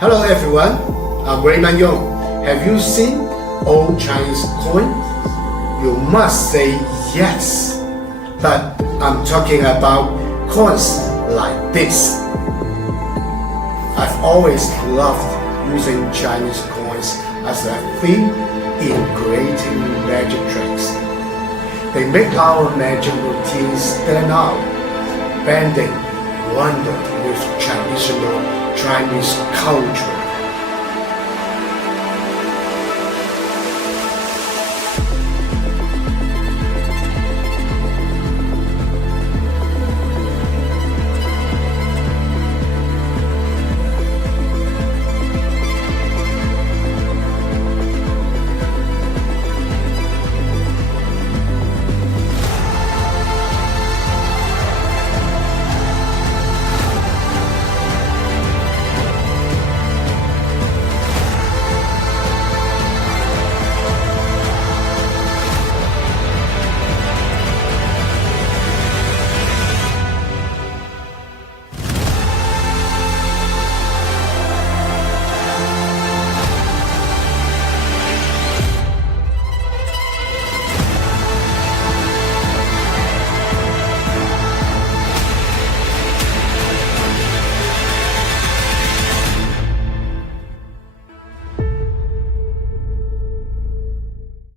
Hello everyone, I'm Raymond Iong. Have you seen old Chinese coin? You must say yes. But I'm talking about coins like this. I've always loved using Chinese coins as a theme in creating magic tricks. They make our magic routines stand out, blending wonder with traditional Chinese culture.